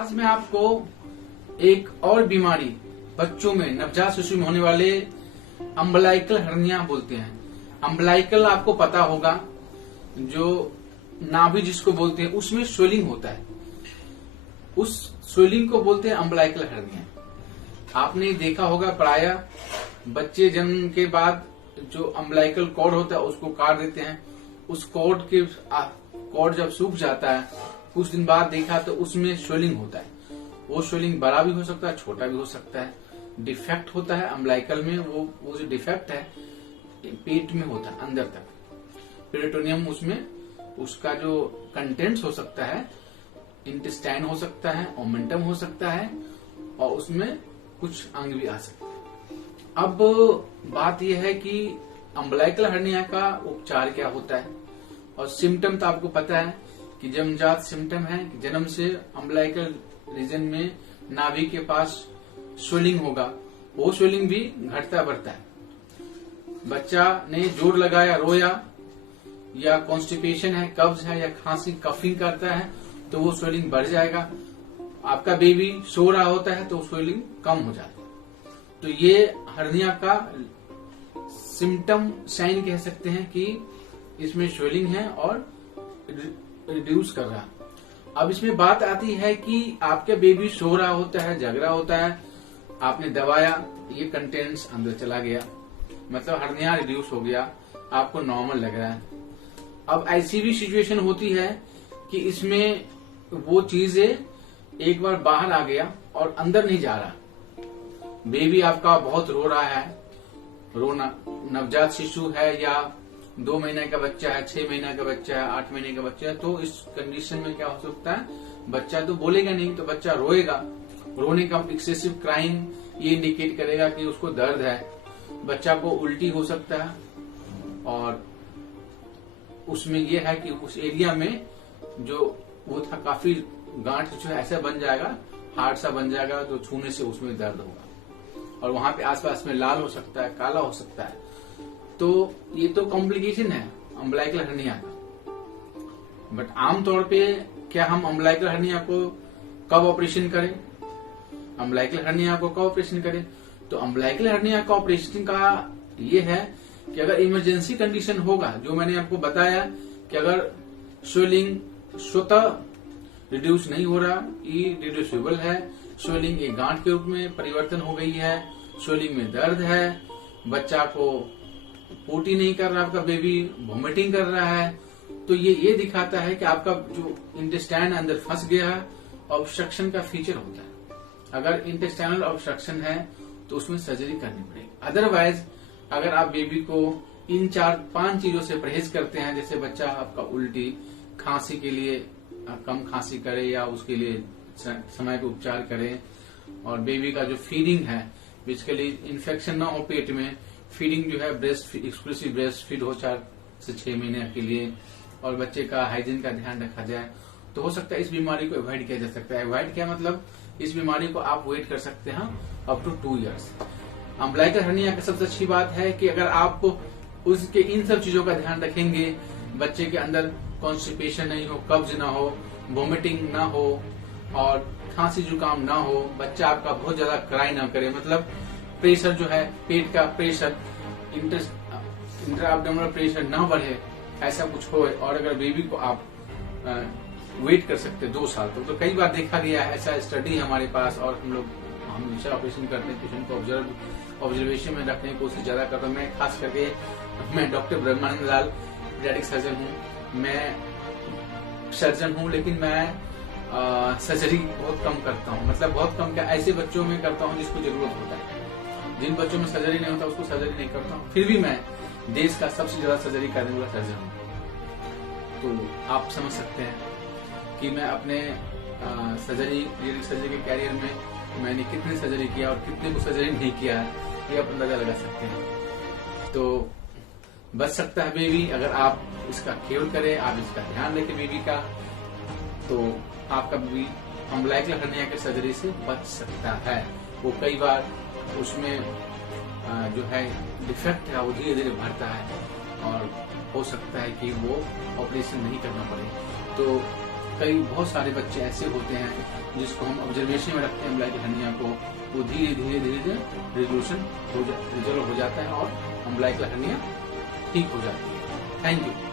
आज मैं आपको एक और बीमारी बच्चों में, नवजात शिशु में होने वाले अम्बलाइकल हर्निया बोलते हैं। अम्बलाइकल आपको पता होगा, जो नाभि जिसको बोलते हैं उसमें स्वेलिंग होता है, उस स्वेलिंग को बोलते हैं अम्बलाइकल हर्निया। आपने देखा होगा प्रायः बच्चे जन्म के बाद जो अम्बलाइकल कॉर्ड होता है उसको काट देते हैं। उस कॉर्ड जब सूख जाता है कुछ दिन बाद देखा तो उसमें स्वेलिंग होता है। वो स्वेलिंग बड़ा भी हो सकता है, छोटा भी हो सकता है। डिफेक्ट होता है अम्बलाइकल में, वो जो डिफेक्ट है पेट में होता है अंदर तक। पेरिटोनियम उसमें उसका जो कंटेंट्स हो सकता है, इंटेस्टाइन हो सकता है, ओमेंटम हो सकता है और उसमें कुछ अंग भी आ सकते हैं। अब बात यह है कि अम्बलाइकल हर्निया का उपचार क्या होता है। और सिम्टम तो आपको पता है कि जन्मजात सिम्टम है कि जन्म से अम्बलाइकल रीजन में नाभि के पास स्वेलिंग होगा। वो स्वेलिंग भी घटता बढ़ता है। बच्चा ने जोर लगाया, रोया या कॉन्स्टिपेशन है, कब्ज है या खांसी, कफिंग करता है तो वो स्वेलिंग बढ़ जाएगा। आपका बेबी सो रहा होता है तो स्वेलिंग कम हो जाती है। तो ये हर्निया का सिम्टम साइन कह सकते हैं कि इसमें स्वेलिंग है और रिड्यूस कर रहा। अब इसमें बात आती है कि आपके बेबी सो रहा होता है, जग रहा होता है, आपने दबाया, ये कंटेंट्स अंदर चला गया, मतलब हर्निया रिड्यूस हो गया, आपको नॉर्मल लग रहा है। अब ऐसी भी सिचुएशन होती है कि इसमें वो चीजें एक बार बाहर आ गया और अंदर नहीं जा रहा। बेबी आपका बहुत रो रहा है, रोना, नवजात शिशु है या 2 महीने का बच्चा है, 6 महीने का बच्चा है, 8 महीने का बच्चा है, तो इस कंडीशन में क्या हो सकता है, बच्चा तो बोलेगा नहीं तो बच्चा रोएगा। रोने का एक्सेसिव क्राइंग ये इंडिकेट करेगा कि उसको दर्द है। बच्चा को उल्टी हो सकता है और उसमें यह है कि उस एरिया में जो वो था काफी गांठ जो ऐसा बन जाएगा, हार्ड सा बन जाएगा, तो छूने से उसमें दर्द होगा और वहां पे आसपास में लाल हो सकता है, काला हो सकता है। तो ये तो कॉम्प्लिकेशन है अम्बलाइकल हर्निया का। बट आमतौर पे क्या हम अम्बलाइकल हर्निया को कब ऑपरेशन करें? अम्बलाइकल हर्निया को कब ऑपरेशन करें? तो अम्बलाइकल हर्निया का ऑपरेशन का ये है कि अगर इमरजेंसी कंडीशन होगा, जो मैंने आपको बताया कि अगर स्वेलिंग स्वतः रिड्यूस नहीं हो रहा, इरिड्यूसिबल है, स्वेलिंग एक गांठ के रूप में परिवर्तन हो गई है, स्वेलिंग में दर्द है, बच्चा को पोटी नहीं कर रहा, आपका बेबी वॉमिटिंग कर रहा है, तो ये दिखाता है कि आपका जो इंटेस्टाइन अंदर फंस गया है, ऑब्स्ट्रक्शन का फीचर होता है। अगर इंटेस्टाइनल ऑब्स्ट्रक्शन है तो उसमें सर्जरी करनी पड़ेगी। अदरवाइज अगर आप बेबी को इन 4-5 चीजों से परहेज करते हैं, जैसे बच्चा आपका उल्टी, खांसी के लिए कम खांसी करे या उसके लिए समय पे उपचार करें, और बेबी का जो फीडिंग है, बेसिकली इन्फेक्शन ना हो पेट में, फीडिंग जो है ब्रेस्ट एक्सक्लूसिव ब्रेस्ट फीड हो 4 से 6 महीने के लिए, और बच्चे का हाइजीन का ध्यान रखा जाए, तो हो सकता है इस बीमारी को अवॉइड किया जा सकता है। अवॉइड क्या मतलब, इस बीमारी को आप वेट कर सकते हैं up to 2 years. Umbilical hernia की सबसे अच्छी बात है कि अगर आप उसके इन सब चीजों का ध्यान रखेंगे, बच्चे के अंदर कॉन्स्टिपेशन नहीं हो, कब्ज ना हो, वोमिटिंग ना हो और खांसी जुकाम ना हो, बच्चा आपका बहुत ज्यादा क्राई ना करे, मतलब प्रेशर जो है, पेट का प्रेशर, इंट्रा एब्डोमिनल प्रेशर ना बढ़े, ऐसा कुछ हो, और अगर बेबी को आप वेट कर सकते 2 साल तक। तो कई बार देखा गया है, ऐसा स्टडी हमारे पास, और हम हमेशा ऑपरेशन करते हैं, पेशेंट को ऑब्जर्वेशन में रखने की कोशिश ज्यादा करता हूँ। मैं खास करके मैं डॉक्टर ब्रह्मानंद लाल पीडियाट्रिक सर्जन हूँ। मैं सर्जन हूँ लेकिन मैं सर्जरी बहुत कम करता हूँ, मतलब बहुत कम क्या, ऐसे बच्चों में करता हूँ जिसको जरूरत होता है। जिन बच्चों में सर्जरी नहीं होता उसको सर्जरी नहीं करता हूँ। फिर भी मैं देश का सबसे ज्यादा सर्जरी करने वाला सर्जन हूँ। तो आप समझ सकते हैं कि मैं अपने सर्जरी के कैरियर में मैंने कितनी सर्जरी किया और कितने को सर्जरी नहीं किया है, ये आप अंदाजा लगा सकते हैं। तो बच सकता है बेबी अगर आप इसका केयर करें, आप इसका ध्यान रखें बेबी का, तो आपका बेबी अम्बलाइकल हर्निया के सर्जरी से बच सकता है। वो कई बार उसमें जो है डिफेक्ट है वो धीरे धीरे बढ़ता है और हो सकता है कि वो ऑपरेशन नहीं करना पड़े। तो बहुत सारे बच्चे ऐसे होते हैं जिसको हम ऑब्जर्वेशन में रखते हैं अम्बलाइकल हर्निया को, वो धीरे धीरे धीरे धीरे रिजोल्व हो जाता है और अम्बलाइकल हर्निया ठीक हो जाती है। Thank you.